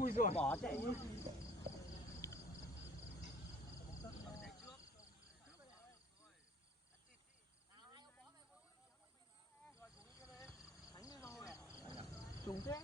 Ui giời, bỏ chạy đi. Trúng thế.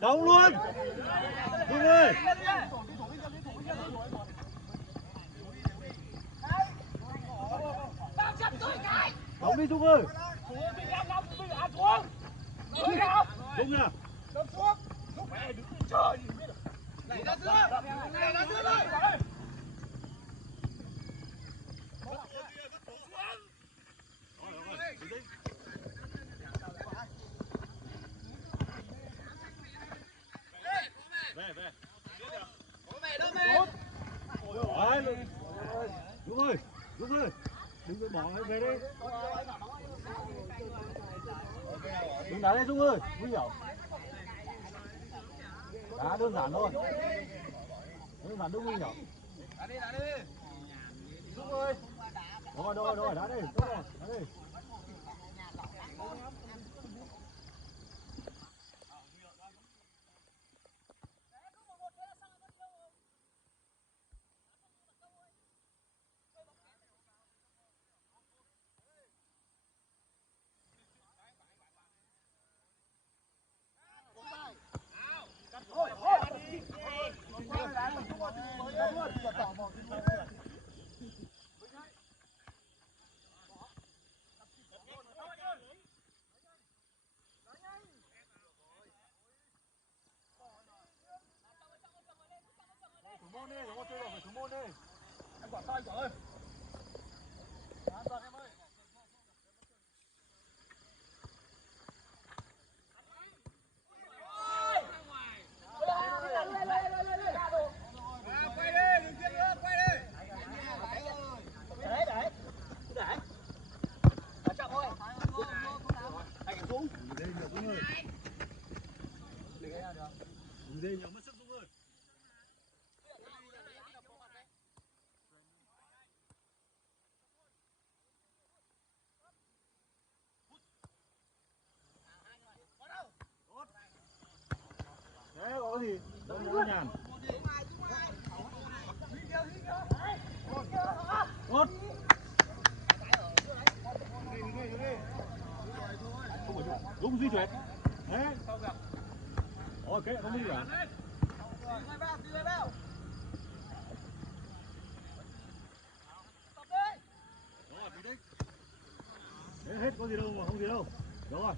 Đóng luôn. Dung ơi. Đóng đi Dung ơi. Dung nè. Đẩy ra giữa. Đẩy ra giữa rồi. Về về. Mày đâu mày? Đấy. Dung ơi. Dung ơi. Đừng có bỏ về đi. Đừng đá đây Dung ơi. Nguy hiểm. Đá đơn giản thôi. Đơn giản đừng nguy hiểm. Đá đi. Dung ơi. Rồi, đá đi. Tốt rồi, đá đi. Thủ môn đi, đúng không? Chơi được phải thủ môn đi. Em quả to anh quả ơi. An toàn em ơi. Quay đi, đừng kia nữa, quay đi. Để. Chậm thôi. Anh Dũng. Đừng đây nhiều Dung ơi. Đừng đây nhiều mất sức Dung ơi. Thế có gì? Đâu có nhàn. Tốt. Dung di chuyển. Thế. Ok, không đi à? Rồi, tí đấy. Thế hết có gì đâu mà không gì đâu. Đúng rồi.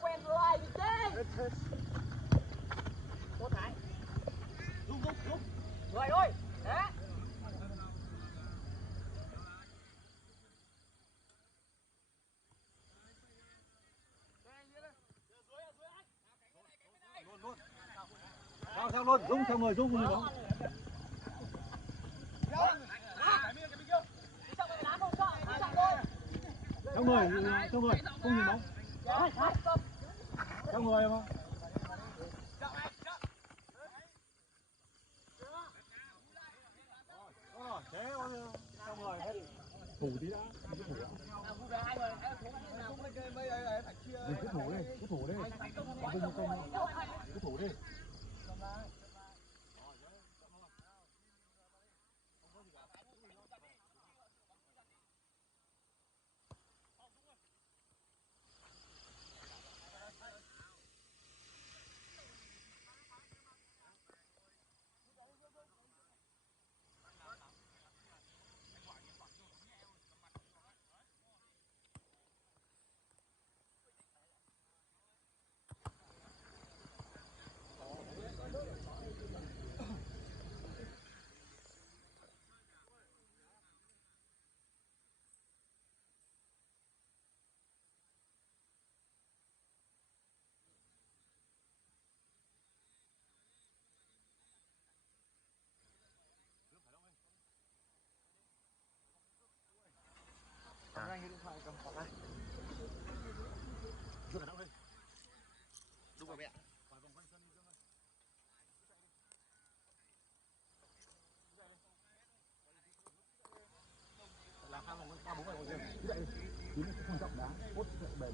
Quen lại đi chứ. Hết. Tốt Thái. Dung. Người thôi. Đấy. Luôn. Sao luôn, Dung xong rồi Dung rồi đó. Xong rồi, không nhìn bóng. Xong rồi em không? Thế xong rồi hết. Thủ tí đã. Mình cứ thủ đi. Cứ thủ đi. Cứ thủ đi. Anh cái điện thoại cầm cọc này. Đưa ở đâu đây? Đúng rồi mẹ. chứ nó không trọng đá cốt bền